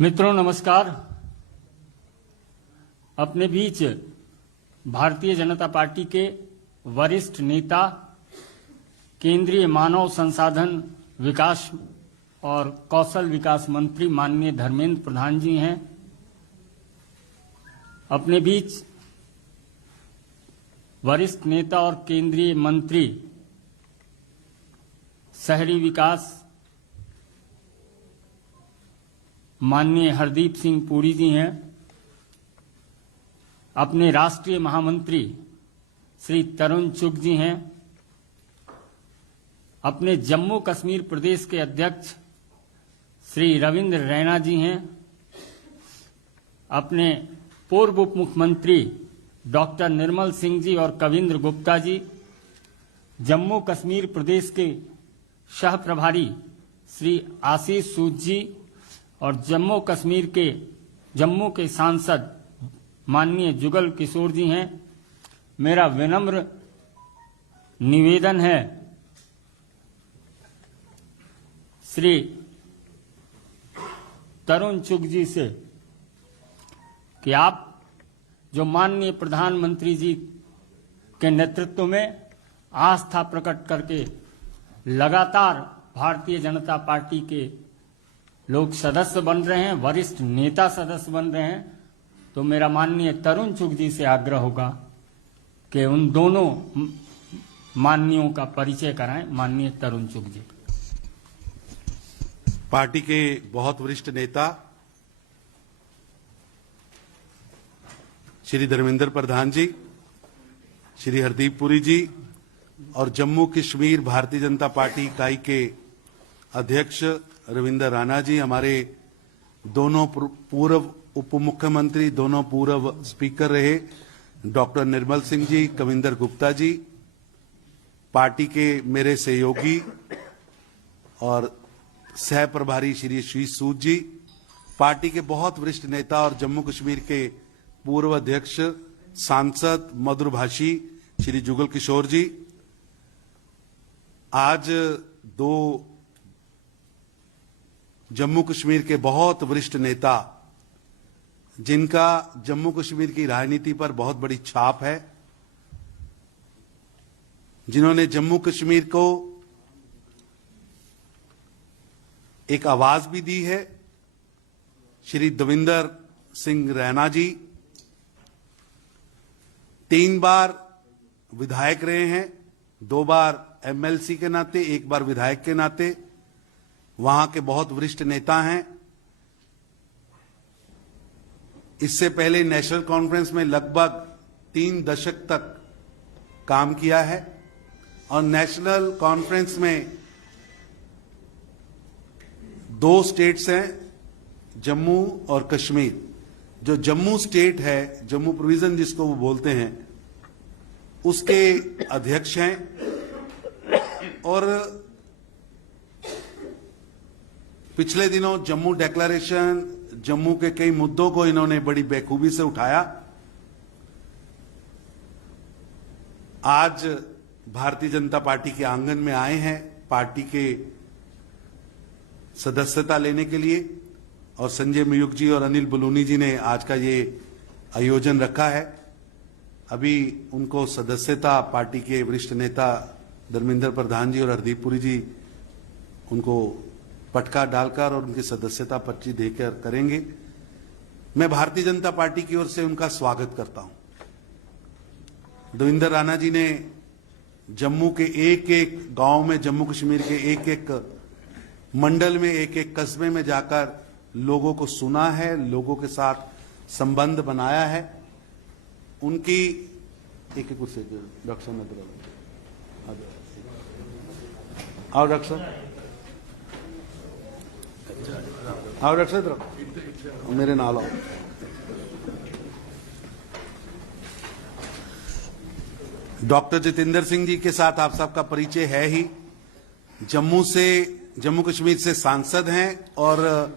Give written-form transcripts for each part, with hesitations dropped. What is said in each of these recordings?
मित्रों नमस्कार। अपने बीच भारतीय जनता पार्टी के वरिष्ठ नेता, केंद्रीय मानव संसाधन विकास और कौशल विकास मंत्री माननीय धर्मेंद्र प्रधान जी हैं। अपने बीच वरिष्ठ नेता और केंद्रीय मंत्री शहरी विकास माननीय हरदीप सिंह पुरी जी हैं। अपने राष्ट्रीय महामंत्री श्री तरुण चुग जी हैं। अपने जम्मू कश्मीर प्रदेश के अध्यक्ष श्री रविंद्र रैना जी हैं। अपने पूर्व उप मुख्यमंत्री डॉक्टर निर्मल सिंह जी और कविंद्र गुप्ता जी, जम्मू कश्मीर प्रदेश के सह प्रभारी श्री आशीष सूद जी और जम्मू के सांसद माननीय जुगल किशोर जी हैं। मेरा विनम्र निवेदन है श्री तरुण चुग जी से कि आप जो माननीय प्रधानमंत्री जी के नेतृत्व में आस्था प्रकट करके लगातार भारतीय जनता पार्टी के लोग सदस्य बन रहे हैं, वरिष्ठ नेता सदस्य बन रहे हैं, तो मेरा माननीय तरुण चुग जी से आग्रह होगा कि उन दोनों माननीयों का परिचय कराएं। माननीय तरुण चुग जी। पार्टी के बहुत वरिष्ठ नेता श्री धर्मेंद्र प्रधान जी, श्री हरदीप पुरी जी और जम्मू कश्मीर भारतीय जनता पार्टी इकाई के अध्यक्ष रविंद्र राणा जी, हमारे दोनों पूर्व उप मुख्यमंत्री, दोनों पूर्व स्पीकर रहे डॉक्टर निर्मल सिंह जी, कविंद्र गुप्ता जी, पार्टी के मेरे सहयोगी और सह प्रभारी श्री आशीष सूद जी, पार्टी के बहुत वरिष्ठ नेता और जम्मू कश्मीर के पूर्व अध्यक्ष सांसद मधुरभाषी श्री जुगल किशोर जी। आज दो जम्मू कश्मीर के बहुत वरिष्ठ नेता जिनका जम्मू कश्मीर की राजनीति पर बहुत बड़ी छाप है, जिन्होंने जम्मू कश्मीर को एक आवाज भी दी है, श्री देवेंद्र सिंह रैना जी 3 बार विधायक रहे हैं, 2 बार एमएलसी के नाते, 1 बार विधायक के नाते, वहां के बहुत वरिष्ठ नेता हैं। इससे पहले नेशनल कॉन्फ्रेंस में लगभग 3 दशक तक काम किया है और नेशनल कॉन्फ्रेंस में 2 स्टेट्स हैं, जम्मू और कश्मीर। जो जम्मू स्टेट है, जम्मू प्रोविजन जिसको वो बोलते हैं, उसके अध्यक्ष हैं। और पिछले दिनों जम्मू डिक्लेरेशन, जम्मू के कई मुद्दों को इन्होंने बड़ी बेखूबी से उठाया। आज भारतीय जनता पार्टी के आंगन में आए हैं पार्टी के सदस्यता लेने के लिए और संजय मयूख जी और अनिल बलूनी जी ने आज का ये आयोजन रखा है। अभी उनको सदस्यता पार्टी के वरिष्ठ नेता धर्मेंद्र प्रधान जी और हरदीप पुरी जी उनको पटका डालकर और उनकी सदस्यता पर्ची देकर करेंगे। मैं भारतीय जनता पार्टी की ओर से उनका स्वागत करता हूं। देवेंद्र राणा जी ने जम्मू के एक-एक गांव में, जम्मू कश्मीर के एक-एक मंडल में, एक-एक कस्बे में जाकर लोगों को सुना है, लोगों के साथ संबंध बनाया है। उनकी एक कुर्सी डॉक्टर साहब और डॉक्टर साहब आओ, डॉक्टर साहब मेरे नाल आओ। डॉक्टर जितेंद्र सिंह जी के साथ आप सबका परिचय है ही। जम्मू कश्मीर से सांसद हैं और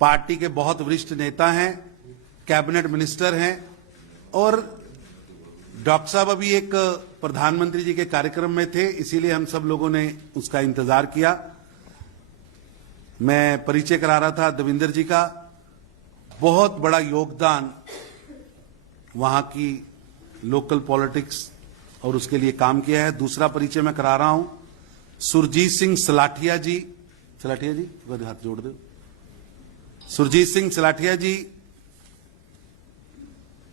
पार्टी के बहुत वरिष्ठ नेता हैं, कैबिनेट मिनिस्टर हैं। और डॉक्टर साहब अभी एक प्रधानमंत्री जी के कार्यक्रम में थे, इसीलिए हम सब लोगों ने उसका इंतजार किया। मैं परिचय करा रहा था देवेंद्र जी का। बहुत बड़ा योगदान वहां की लोकल पॉलिटिक्स और उसके लिए काम किया है। दूसरा परिचय मैं करा रहा हूं सुरजीत सिंह सलाठिया जी। सलाठिया जी हाथ जोड़ दो। सुरजीत सिंह सलाठिया जी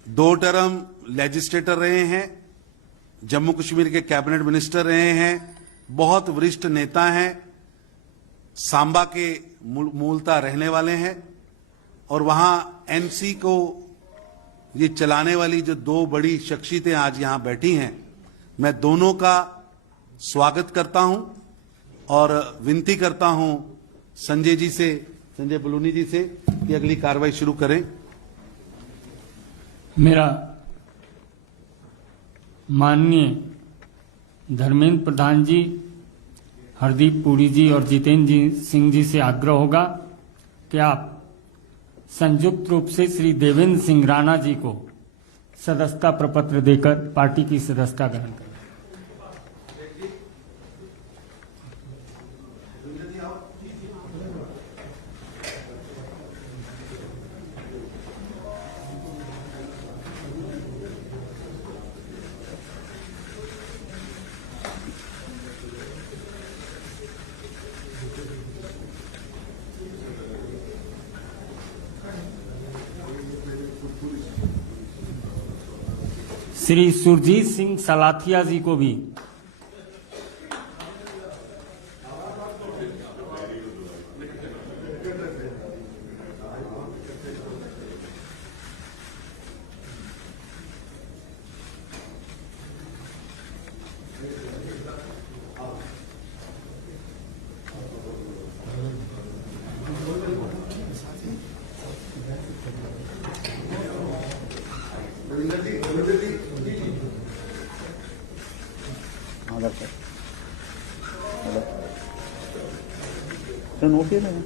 2 टर्म लेजिस्लेटर रहे हैं, जम्मू कश्मीर के कैबिनेट मिनिस्टर रहे हैं, बहुत वरिष्ठ नेता हैं, सांबा के मूलतः रहने वाले हैं और वहां एनसी को ये चलाने वाली जो 2 बड़ी शख्सियतें आज यहां बैठी हैं, मैं दोनों का स्वागत करता हूं और विनती करता हूं संजय जी से, संजय बलूनी जी से कि अगली कार्रवाई शुरू करें। मेरा माननीय धर्मेंद्र प्रधान जी, हरदीप पुरी जी और जितेंद्र सिंह जी से आग्रह होगा कि आप संयुक्त रूप से श्री देवेंद्र सिंह राणा जी को सदस्यता प्रपत्र देकर पार्टी की सदस्यता ग्रहण करें। श्री सुरजीत सिंह सलाथिया जी को भी नोट किया नहीं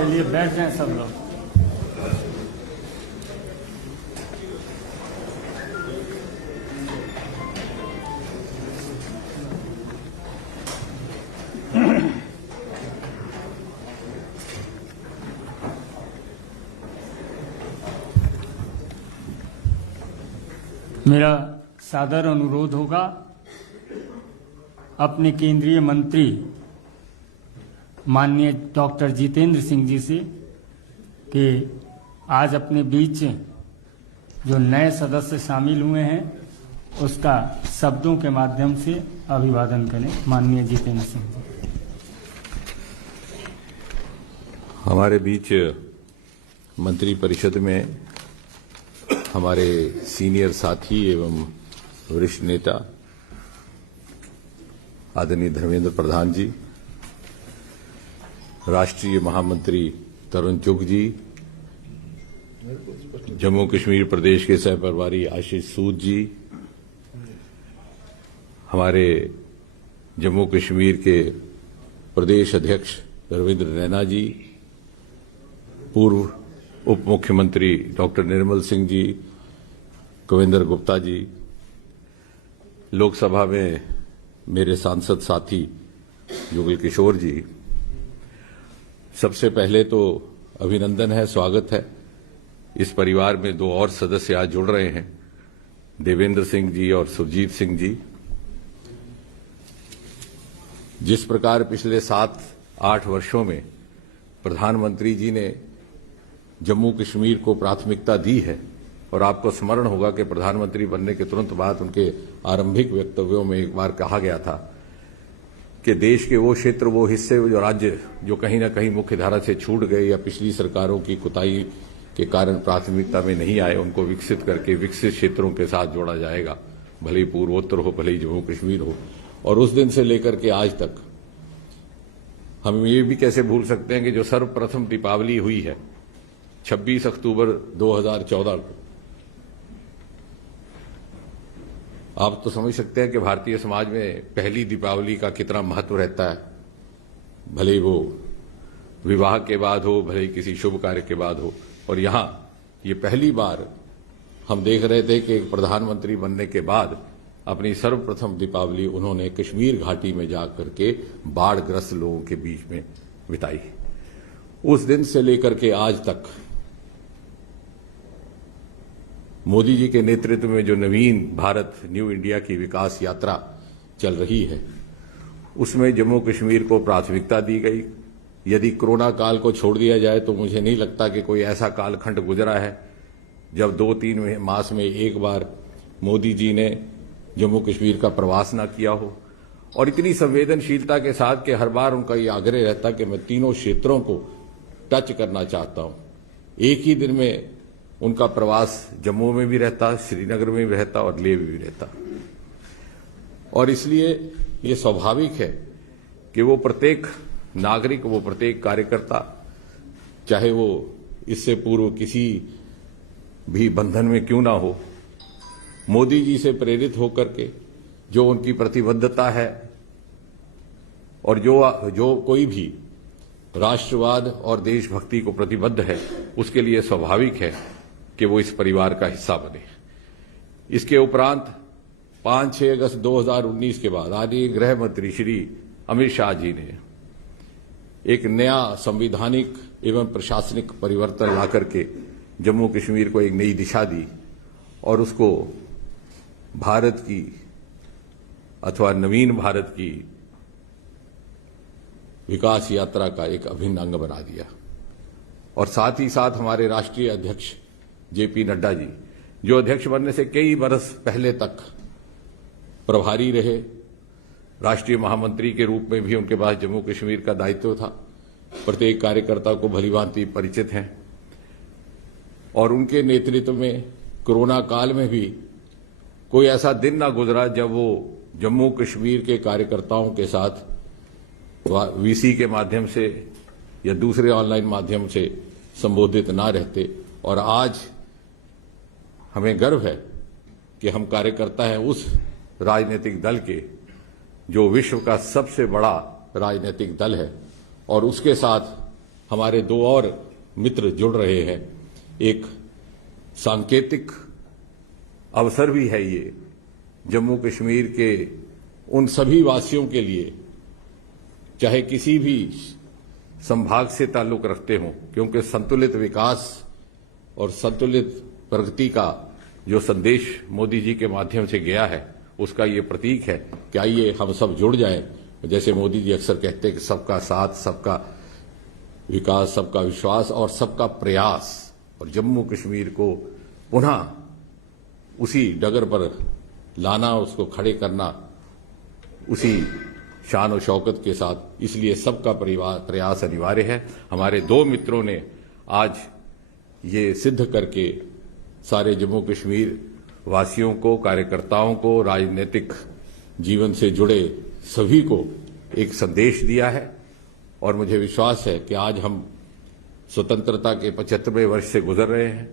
चलिए बैठ जाएं सब लोग। मेरा सादर अनुरोध होगा अपने केंद्रीय मंत्री माननीय डॉक्टर जितेंद्र सिंह जी से कि आज अपने बीच जो नए सदस्य शामिल हुए हैं उसका शब्दों के माध्यम से अभिवादन करें। माननीय जितेंद्र सिंह जी। हमारे बीच मंत्री परिषद में हमारे सीनियर साथी एवं वरिष्ठ नेता आदरणीय धर्मेंद्र प्रधान जी, राष्ट्रीय महामंत्री तरुण चुग जी, जम्मू कश्मीर प्रदेश के सह प्रभारी आशीष सूद जी, हमारे जम्मू कश्मीर के प्रदेश अध्यक्ष रविंद्र रैना जी, पूर्व उप मुख्यमंत्री डॉक्टर निर्मल सिंह जी, कविंदर गुप्ता जी, लोकसभा में मेरे सांसद साथी जुगल किशोर जी, सबसे पहले तो अभिनंदन है, स्वागत है। इस परिवार में दो और सदस्य आज जुड़ रहे हैं, देवेंद्र सिंह जी और सुरजीत सिंह जी। जिस प्रकार पिछले 7-8 वर्षों में प्रधानमंत्री जी ने जम्मू कश्मीर को प्राथमिकता दी है, और आपको स्मरण होगा कि प्रधानमंत्री बनने के तुरंत बाद उनके आरंभिक वक्तव्यों में एक बार कहा गया था कि देश के वो क्षेत्र, वो हिस्से, जो राज्य जो कहीं न कहीं मुख्य धारा से छूट गए या पिछली सरकारों की कुताही के कारण प्राथमिकता में नहीं आए, उनको विकसित करके विकसित क्षेत्रों के साथ जोड़ा जाएगा, भले ही पूर्वोत्तर हो, भले ही जम्मू कश्मीर हो। और उस दिन से लेकर के आज तक हम ये भी कैसे भूल सकते हैं कि जो सर्वप्रथम दीपावली हुई है 26 अक्टूबर 2014 को, आप तो समझ सकते हैं कि भारतीय समाज में पहली दीपावली का कितना महत्व रहता है, भले वो विवाह के बाद हो, भले किसी शुभ कार्य के बाद हो। और यहां ये पहली बार हम देख रहे थे कि प्रधानमंत्री बनने के बाद अपनी सर्वप्रथम दीपावली उन्होंने कश्मीर घाटी में जाकर के बाढ़ग्रस्त लोगों के बीच में बिताई। उस दिन से लेकर के आज तक मोदी जी के नेतृत्व में जो नवीन भारत, न्यू इंडिया की विकास यात्रा चल रही है, उसमें जम्मू कश्मीर को प्राथमिकता दी गई। यदि कोरोना काल को छोड़ दिया जाए तो मुझे नहीं लगता कि कोई ऐसा कालखंड गुजरा है जब 2-3 मास में एक बार मोदी जी ने जम्मू कश्मीर का प्रवास न किया हो, और इतनी संवेदनशीलता के साथ कि हर बार उनका ये आग्रह रहता कि मैं तीनों क्षेत्रों को टच करना चाहता हूं। एक ही दिन में उनका प्रवास जम्मू में भी रहता, श्रीनगर में भी रहता और लेह में भी रहता। और इसलिए ये स्वाभाविक है कि वो प्रत्येक नागरिक, वो प्रत्येक कार्यकर्ता, चाहे वो इससे पूर्व किसी भी बंधन में क्यों ना हो, मोदी जी से प्रेरित होकर के जो उनकी प्रतिबद्धता है, और जो कोई भी राष्ट्रवाद और देशभक्ति को प्रतिबद्ध है, उसके लिए स्वाभाविक है कि वो इस परिवार का हिस्सा बने। इसके उपरांत 5-6 अगस्त 2019 के बाद आदरणीय गृह मंत्री श्री अमित शाह जी ने एक नया संवैधानिक एवं प्रशासनिक परिवर्तन ला करके जम्मू कश्मीर को एक नई दिशा दी, और उसको भारत की अथवा नवीन भारत की विकास यात्रा का एक अभिन्न अंग बना दिया। और साथ ही साथ हमारे राष्ट्रीय अध्यक्ष जेपी नड्डा जी, जो अध्यक्ष बनने से कई बरस पहले तक प्रभारी रहे, राष्ट्रीय महामंत्री के रूप में भी उनके पास जम्मू कश्मीर का दायित्व था, प्रत्येक कार्यकर्ता को भलीभांति परिचित हैं, और उनके नेतृत्व में कोरोना काल में भी कोई ऐसा दिन ना गुजरा जब वो जम्मू कश्मीर के कार्यकर्ताओं के साथ वीसी के माध्यम से या दूसरे ऑनलाइन माध्यम से संबोधित ना रहते। और आज हमें गर्व है कि हम कार्यकर्ता हैं उस राजनीतिक दल के जो विश्व का सबसे बड़ा राजनीतिक दल है, और उसके साथ हमारे दो और मित्र जुड़ रहे हैं। एक सांकेतिक अवसर भी है ये जम्मू कश्मीर के उन सभी वासियों के लिए, चाहे किसी भी संभाग से ताल्लुक रखते हों, क्योंकि संतुलित विकास और संतुलित प्रगति का जो संदेश मोदी जी के माध्यम से गया है, उसका ये प्रतीक है कि आइए हम सब जुड़ जाएं। जैसे मोदी जी अक्सर कहते हैं कि सबका साथ, सबका विकास, सबका विश्वास और सबका प्रयास, और जम्मू कश्मीर को पुनः उसी डगर पर लाना, उसको खड़े करना उसी शान और शौकत के साथ। इसलिए सबका प्रयास अनिवार्य है। हमारे दो मित्रों ने आज ये सिद्ध करके सारे जम्मू कश्मीर वासियों को, कार्यकर्ताओं को, राजनीतिक जीवन से जुड़े सभी को एक संदेश दिया है और मुझे विश्वास है कि आज हम स्वतंत्रता के 75वें वर्ष से गुजर रहे हैं।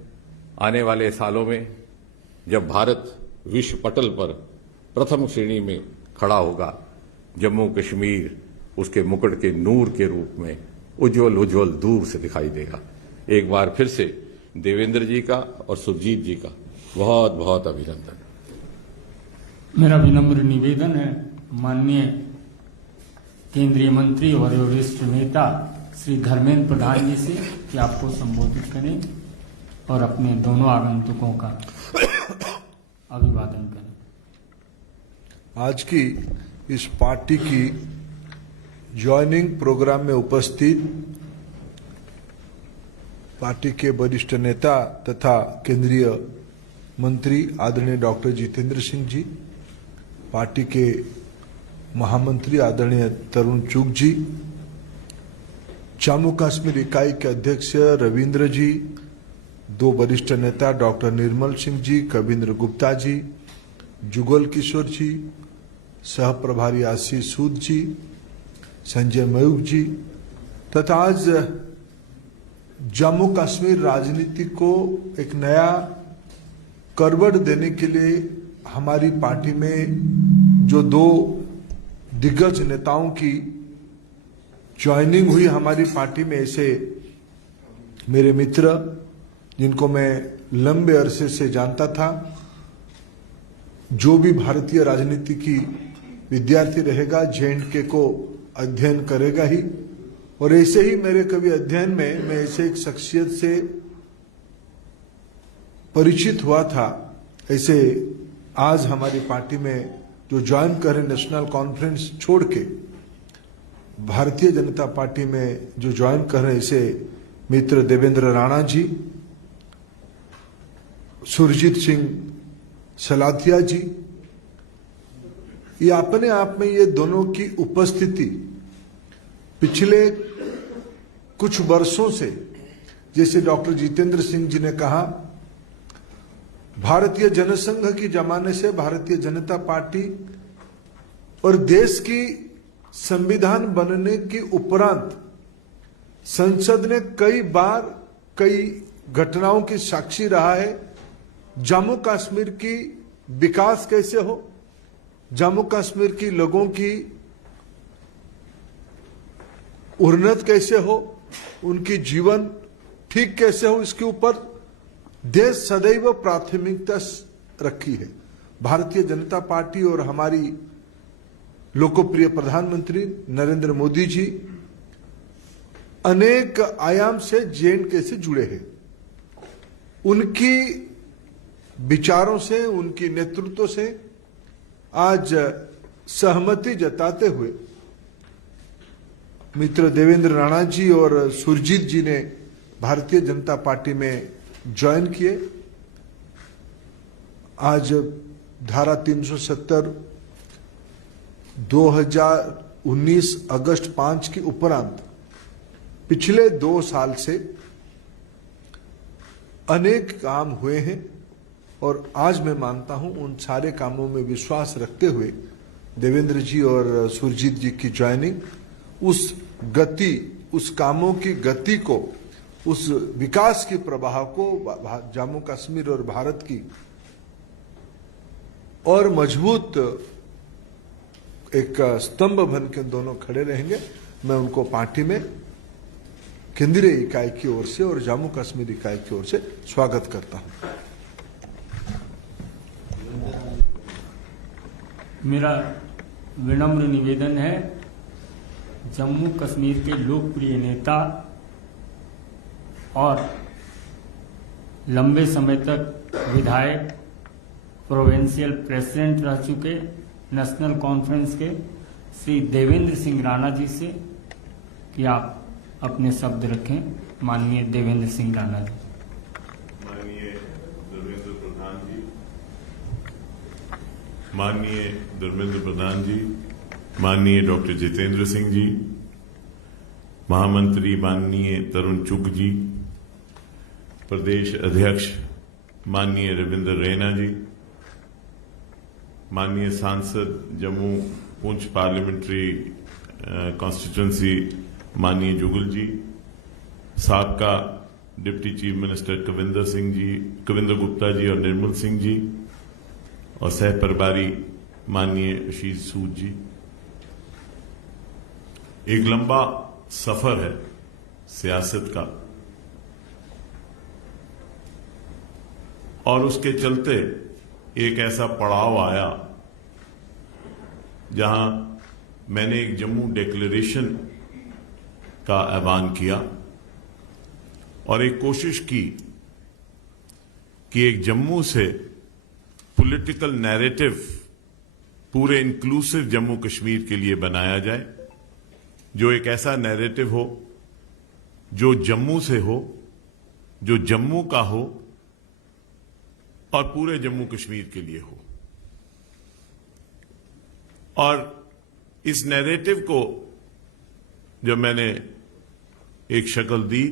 आने वाले सालों में जब भारत विश्व पटल पर प्रथम श्रेणी में खड़ा होगा, जम्मू कश्मीर उसके मुकुट के नूर के रूप में उज्जवल उज्जवल दूर से दिखाई देगा। एक बार फिर से देवेंद्र जी का और सुरजीत जी का बहुत बहुत अभिनंदन। मेरा विनम्र निवेदन है माननीय केंद्रीय मंत्री और वरिष्ठ नेता श्री धर्मेंद्र प्रधान जी से कि आपको संबोधित करें और अपने दोनों आगंतुकों का अभिवादन करें। आज की इस पार्टी की ज्वाइनिंग प्रोग्राम में उपस्थित पार्टी के वरिष्ठ नेता तथा केंद्रीय मंत्री आदरणीय डॉक्टर जितेंद्र सिंह जी, पार्टी के महामंत्री आदरणीय तरुण चुग जी, जम्मू कश्मीर इकाई के अध्यक्ष रविंद्र जी, दो वरिष्ठ नेता डॉक्टर निर्मल सिंह जी, कविंद्र गुप्ता जी, जुगल किशोर जी, सह प्रभारी आशीष सूद जी, संजय मयूख जी तथा आज जम्मू कश्मीर राजनीति को एक नया करवट देने के लिए हमारी पार्टी में जो दो दिग्गज नेताओं की ज्वाइनिंग हुई हमारी पार्टी में, ऐसे मेरे मित्र जिनको मैं लंबे अरसे से जानता था, जो भी भारतीय राजनीति की विद्यार्थी रहेगा जे.एंड.के को अध्ययन करेगा ही। और ऐसे ही मेरे कभी अध्ययन में मैं ऐसे एक शख्सियत से परिचित हुआ था, ऐसे आज हमारी पार्टी में जो ज्वाइन करें नेशनल कॉन्फ्रेंस छोड़ के भारतीय जनता पार्टी में जो ज्वाइन कर रहे ऐसे मित्र देवेंद्र राणा जी, सुरजीत सिंह सलाथिया जी, ये अपने आप में ये दोनों की उपस्थिति पिछले कुछ वर्षों से, जैसे डॉक्टर जितेंद्र सिंह जी ने कहा, भारतीय जनसंघ की जमाने से भारतीय जनता पार्टी और देश की संविधान बनने के उपरांत संसद ने कई बार कई घटनाओं की साक्षी रहा है। जम्मू कश्मीर की विकास कैसे हो, जम्मू कश्मीर की लोगों की उन्नत कैसे हो, उनकी जीवन ठीक कैसे हो, इसके ऊपर देश सदैव प्राथमिकता रखी है। भारतीय जनता पार्टी और हमारी लोकप्रिय प्रधानमंत्री नरेंद्र मोदी जी अनेक आयाम से जे.एंड.के से जुड़े हैं। उनकी विचारों से, उनकी नेतृत्व से आज सहमति जताते हुए मित्र देवेंद्र राणा जी और सुरजीत जी ने भारतीय जनता पार्टी में ज्वाइन किए। आज धारा 370 2019 अगस्त 5 के उपरांत पिछले 2 साल से अनेक काम हुए हैं और आज मैं मानता हूं उन सारे कामों में विश्वास रखते हुए देवेंद्र जी और सुरजीत जी की ज्वाइनिंग उस गति, उस कामों की गति को, उस विकास के प्रवाह को जम्मू कश्मीर और भारत की और मजबूत एक स्तंभ बन के दोनों खड़े रहेंगे। मैं उनको पार्टी में केंद्रीय इकाई की ओर से और जम्मू कश्मीर इकाई की ओर से स्वागत करता हूं। मेरा विनम्र निवेदन है, जम्मू कश्मीर के लोकप्रिय नेता और लंबे समय तक विधायक, प्रोविंशियल प्रेसिडेंट रह चुके नेशनल कॉन्फ्रेंस के श्री देवेंद्र सिंह राणा जी से कि आप अपने शब्द रखें। माननीय देवेंद्र सिंह राणा जी। माननीय धर्मेंद्र प्रधान जी, माननीय धर्मेंद्र प्रधान जी, माननीय डॉक्टर जितेंद्र सिंह जी, महामंत्री माननीय तरुण चुग जी, प्रदेश अध्यक्ष माननीय रविंद्र रैना जी, माननीय सांसद जम्मू पुंछ पार्लियामेंट्री कॉन्स्टिट्यूंसी माननीय जुगल जी, साबका deputy chief minister Kavinder Gupta ji और निर्मल सिंह जी, और सह प्रभारी माननीय आशीष सूद जी। एक लंबा सफर है सियासत का, और उसके चलते एक ऐसा पड़ाव आया जहां मैंने एक जम्मू डिक्लेरेशन का ऐलान किया और एक कोशिश की कि एक जम्मू से पॉलिटिकल नैरेटिव पूरे इंक्लूसिव जम्मू कश्मीर के लिए बनाया जाए, जो एक ऐसा नैरेटिव हो जो जम्मू से हो, जो जम्मू का हो और पूरे जम्मू कश्मीर के लिए हो। और इस नैरेटिव को जब मैंने एक शक्ल दी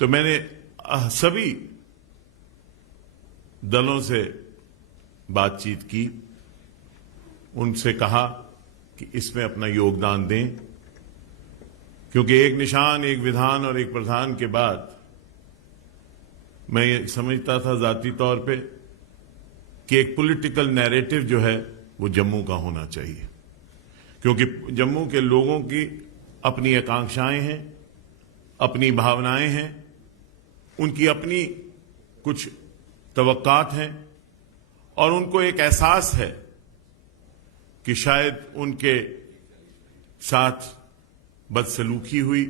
तो मैंने सभी दलों से बातचीत की, उनसे कहा कि इसमें अपना योगदान दें, क्योंकि एक निशान, एक विधान और एक प्रधान के बाद मैं ये समझता था जाती तौर पे कि एक पॉलिटिकल नैरेटिव जो है वो जम्मू का होना चाहिए, क्योंकि जम्मू के लोगों की अपनी आकांक्षाएं हैं, अपनी भावनाएं हैं, उनकी अपनी कुछ तवक्कात हैं, और उनको एक एहसास है कि शायद उनके साथ बदसलूकी हुई,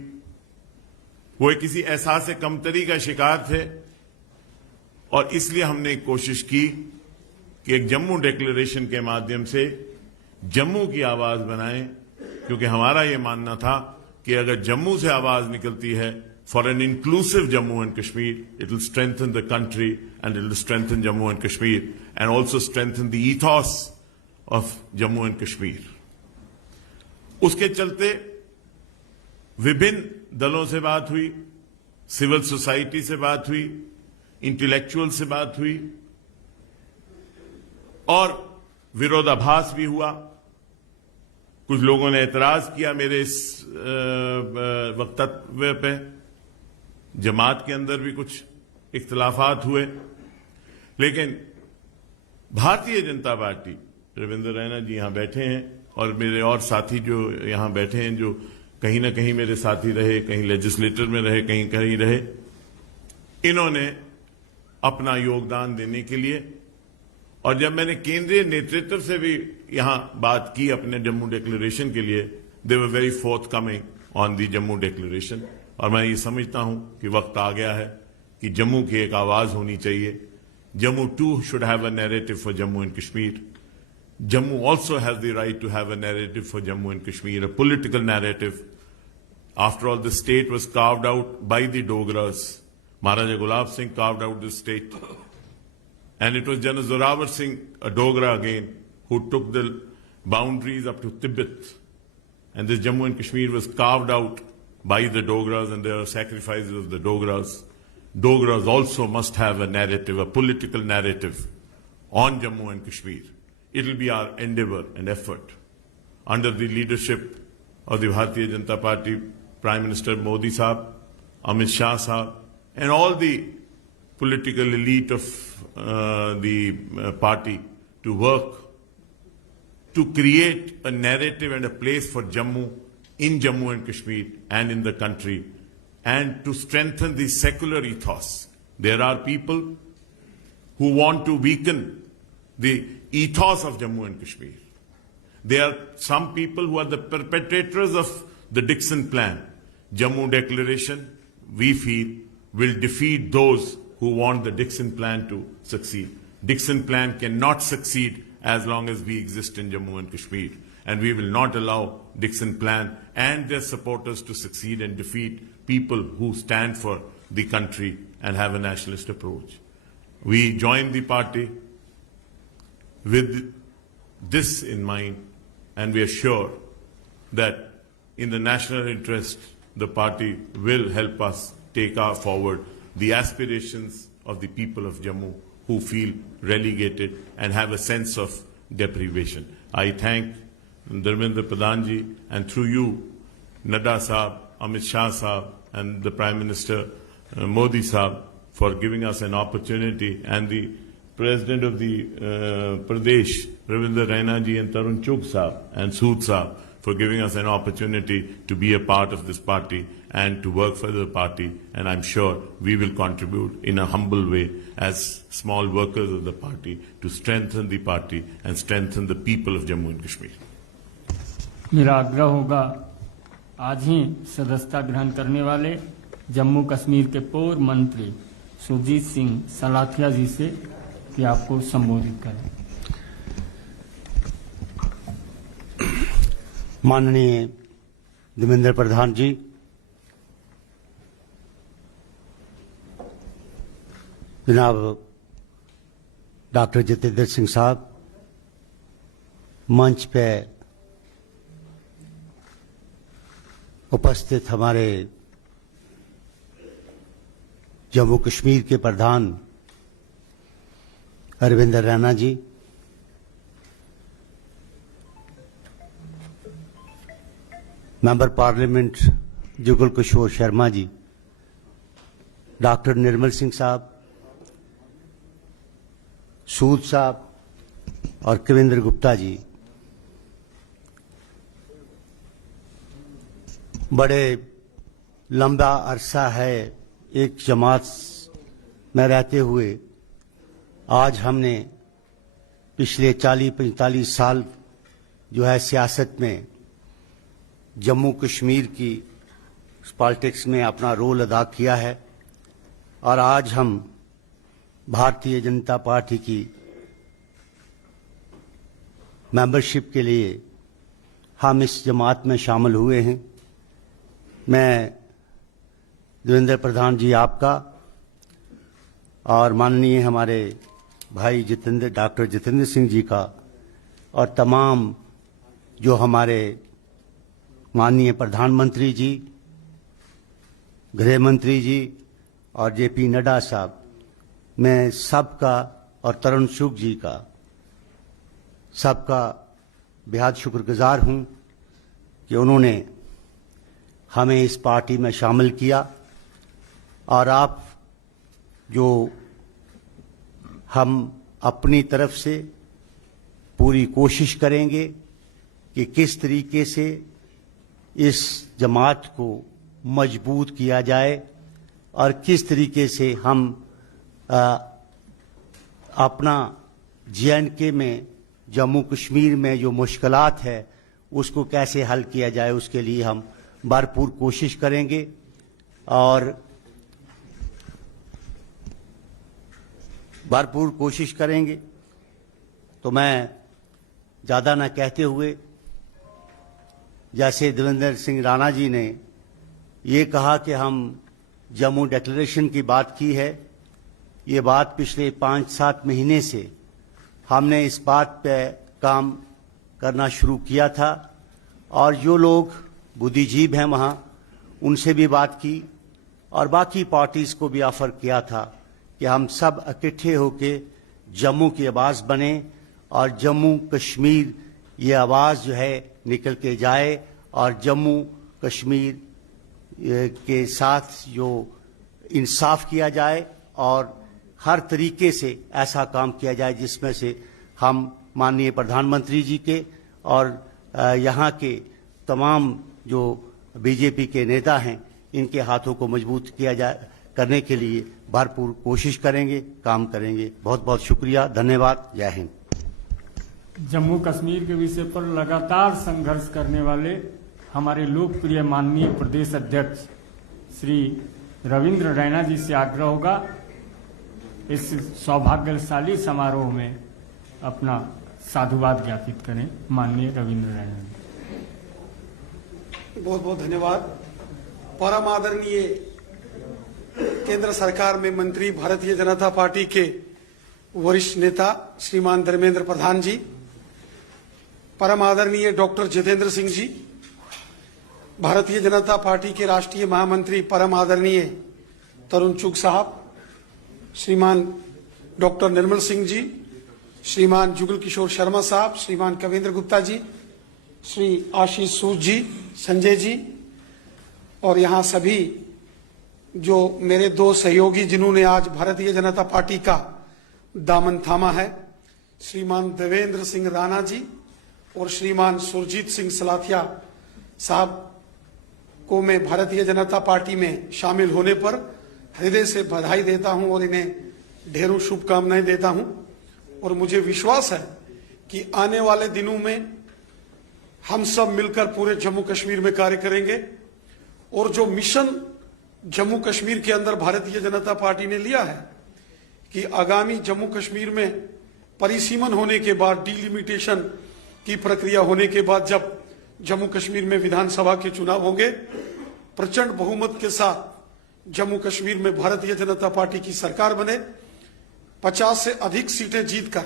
वो किसी एहसास से कमतरी का शिकार थे। और इसलिए हमने कोशिश की कि एक जम्मू डिक्लेरेशन के माध्यम से जम्मू की आवाज बनाएं, क्योंकि हमारा यह मानना था कि अगर जम्मू से आवाज निकलती है for an inclusive Jammu and Kashmir, it will strengthen the country and it will strengthen Jammu and Kashmir and also strengthen the ईथॉस of Jammu and Kashmir. उसके चलते विभिन्न दलों से बात हुई, सिविल सोसाइटी से बात हुई, इंटेलेक्चुअल से बात हुई, और विरोधाभास भी हुआ। कुछ लोगों ने एतराज किया मेरे इस वक्तव्य पे, जमात के अंदर भी कुछ इख्तिलाफात हुए, लेकिन भारतीय जनता पार्टी, रविंद्र रैना जी यहां बैठे हैं और मेरे और साथी जो यहां बैठे हैं, जो कहीं ना कहीं मेरे साथी रहे, कहीं लेजिस्लेटर में रहे, कहीं कहीं रहे, इन्होंने अपना योगदान देने के लिए, और जब मैंने केंद्रीय नेतृत्व से भी यहां बात की अपने जम्मू डिक्लेरेशन के लिए, they were very forthcoming on the Jammu declaration. और मैं ये समझता हूं कि वक्त आ गया है कि जम्मू की एक आवाज होनी चाहिए। Jammu too should have a narrative for Jammu and Kashmir. Jammu also has the right to have a narrative for Jammu and Kashmir, a political narrative. After all, the state was carved out by the Dogras. Maharaja Gulab Singh carved out the state. And it was General Zorawar Singh, a Dogra again, who took the boundaries up to Tibet. And this Jammu and Kashmir was carved out by the Dogras, and there are sacrifices of the Dogras. Dogras also must have a narrative, a political narrative on Jammu and Kashmir. It will be our endeavor and effort under the leadership of the Bharatiya Janata Party, Prime Minister Modi Sahab, Amit Shah Sahab, and all the political elite of the party to work to create a narrative and a place for Jammu in Jammu and Kashmir and in the country, and to strengthen the secular ethos. There are people who want to weaken the ethos of Jammu and Kashmir. There are some people who are the perpetrators of the Dixon Plan. Jammu Declaration, we feel, will defeat those who want the Dixon Plan to succeed. Dixon Plan cannot succeed as long as we exist in Jammu and Kashmir. And we will not allow Dixon Plan and their supporters to succeed and defeat people who stand for the country and have a nationalist approach. We join the party with this in mind, and we are sure that in the national interest, the party will help us take forward the aspirations of the people of Jammu who feel relegated and have a sense of deprivation. I thank Dharmendra Pradhan ji, and through you, Nadda Sahab, Amit Shah Sahab, and the Prime Minister Modi Sahab for giving us an opportunity, and the President of the Pradesh, Ravindra Raina ji, and Tarun Chugh Sahab, and Sood Sahab for giving us an opportunity to be a part of this party and to work for the party. And I'm sure we will contribute in a humble way as small workers of the party to strengthen the party and strengthen the people of Jammu and Kashmir. मेरा आग्रह होगा आज ही सदस्यता ग्रहण करने वाले जम्मू कश्मीर के पूर्व मंत्री सुरजीत सिंह सलाथिया जी से कि आपको संबोधित करें। माननीय धर्मेंद्र प्रधान जी, जनाब डॉक्टर जितेंद्र सिंह साहब, मंच पे उपस्थित हमारे जम्मू कश्मीर के प्रधान रविंद्र रैना जी, member parliament Jugal Kishore Sharma ji, doctor Nirmal Singh साहब, सूद साहब और कविंद्र गुप्ता जी, बड़े लंबा अरसा है एक जमात में रहते हुए आज हमने पिछले 40-45 साल जो है सियासत में जम्मू कश्मीर की पॉलिटिक्स में अपना रोल अदा किया है और आज हम भारतीय जनता पार्टी की मेंबरशिप के लिए हम इस जमात में शामिल हुए हैं। मैं देवेंद्र प्रधान जी आपका और माननीय हमारे भाई डॉक्टर जितेंद्र सिंह जी का और तमाम जो हमारे माननीय प्रधानमंत्री जी, गृह मंत्री जी और जेपी नड्डा साहब, मैं सबका और तरुण चुग जी का सबका बेहद शुक्रगुजार हूं कि उन्होंने हमें इस पार्टी में शामिल किया और आप जो हम अपनी तरफ से पूरी कोशिश करेंगे कि किस तरीके से इस जमात को मजबूत किया जाए और किस तरीके से हम अपना जे.एंड.के में जम्मू कश्मीर में जो मुश्किलात है उसको कैसे हल किया जाए, उसके लिए हम भरपूर कोशिश करेंगे। और भरपूर कोशिश करेंगे तो मैं ज़्यादा न कहते हुए, जैसे देवेंद्र सिंह राणा जी ने ये कहा कि हम जम्मू डिक्लेरेशन की बात की है, ये बात पिछले 5-7 महीने से हमने इस बात पे काम करना शुरू किया था और जो लोग बुद्धिजीवी हैं वहाँ उनसे भी बात की और बाकी पार्टीज को भी ऑफर किया था कि हम सब इकट्ठे होके जम्मू की आवाज़ बने और जम्मू कश्मीर ये आवाज़ जो है निकल के जाए और जम्मू कश्मीर के साथ जो इंसाफ किया जाए और हर तरीके से ऐसा काम किया जाए जिसमें से हम माननीय प्रधानमंत्री जी के और यहाँ के तमाम जो बीजेपी के नेता हैं इनके हाथों को मजबूत किया जाए, करने के लिए भरपूर कोशिश करेंगे, काम करेंगे। बहुत बहुत शुक्रिया, धन्यवाद, जय हिंद। जम्मू कश्मीर के विषय पर लगातार संघर्ष करने वाले हमारे लोकप्रिय माननीय प्रदेश अध्यक्ष श्री रविंद्र रैना जी से आग्रह होगा इस सौभाग्यशाली समारोह में अपना साधुवाद ज्ञापित करें। माननीय रविंद्र रैना जी। बहुत बहुत धन्यवाद। परम आदरणीय केंद्र सरकार में मंत्री, भारतीय जनता पार्टी के वरिष्ठ नेता श्रीमान धर्मेंद्र प्रधान जी, परम आदरणीय डॉक्टर जितेंद्र सिंह जी, भारतीय जनता पार्टी के राष्ट्रीय महामंत्री परम आदरणीय तरुण चुग साहब, श्रीमान डॉक्टर निर्मल सिंह जी, श्रीमान जुगल किशोर शर्मा साहब, श्रीमान कवेंद्र गुप्ता जी, श्री आशीष सूद जी, संजय जी, और यहाँ सभी जो मेरे दो सहयोगी जिन्होंने आज भारतीय जनता पार्टी का दामन थामा है, श्रीमान देवेंद्र सिंह राणा जी और श्रीमान सुरजीत सिंह सलाथिया साहब को मैं भारतीय जनता पार्टी में शामिल होने पर हृदय से बधाई देता हूं और इन्हें ढेरों शुभकामनाएं देता हूं। और मुझे विश्वास है कि आने वाले दिनों में हम सब मिलकर पूरे जम्मू कश्मीर में कार्य करेंगे और जो मिशन जम्मू कश्मीर के अंदर भारतीय जनता पार्टी ने लिया है कि आगामी जम्मू कश्मीर में परिसीमन होने के बाद, डिलिमिटेशन की प्रक्रिया होने के बाद, जब जम्मू कश्मीर में विधानसभा के चुनाव होंगे, प्रचंड बहुमत के साथ जम्मू कश्मीर में भारतीय जनता पार्टी की सरकार बने, 50 से अधिक सीटें जीतकर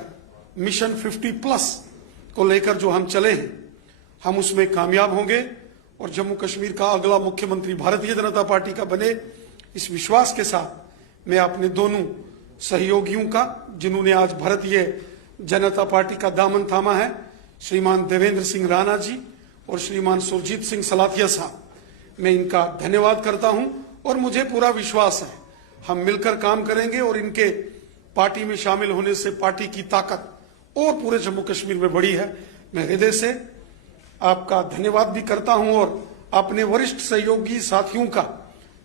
मिशन 50+ को लेकर जो हम चले हैं, हम उसमें कामयाब होंगे और जम्मू कश्मीर का अगला मुख्यमंत्री भारतीय जनता पार्टी का बने। इस विश्वास के साथ मैं अपने दोनों सहयोगियों का, जिन्होंने आज भारतीय जनता पार्टी का दामन थामा है, श्रीमान देवेंद्र सिंह राणा जी और श्रीमान सुरजीत सिंह सलाथिया साहब, मैं इनका धन्यवाद करता हूं और मुझे पूरा विश्वास है हम मिलकर काम करेंगे और इनके पार्टी में शामिल होने से पार्टी की ताकत और पूरे जम्मू कश्मीर में बढ़ी है। मैं हृदय से आपका धन्यवाद भी करता हूं और अपने वरिष्ठ सहयोगी साथियों का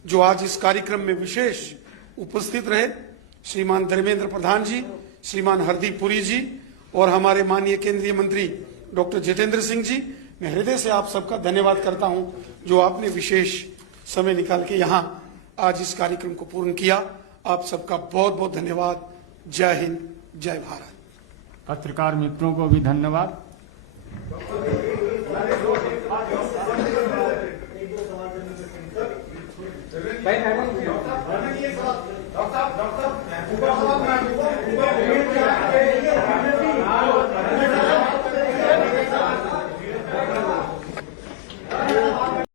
जो आज इस कार्यक्रम में विशेष उपस्थित रहे, श्रीमान धर्मेंद्र प्रधान जी, श्रीमान हरदीप पुरी जी और हमारे माननीय केंद्रीय मंत्री डॉक्टर जितेंद्र सिंह जी, मैं हृदय से आप सबका धन्यवाद करता हूं जो आपने विशेष समय निकाल के यहां आज इस कार्यक्रम को पूर्ण किया। आप सबका बहुत बहुत धन्यवाद। जय हिंद, जय भारत। पत्रकार मित्रों को भी धन्यवाद। डॉक्टर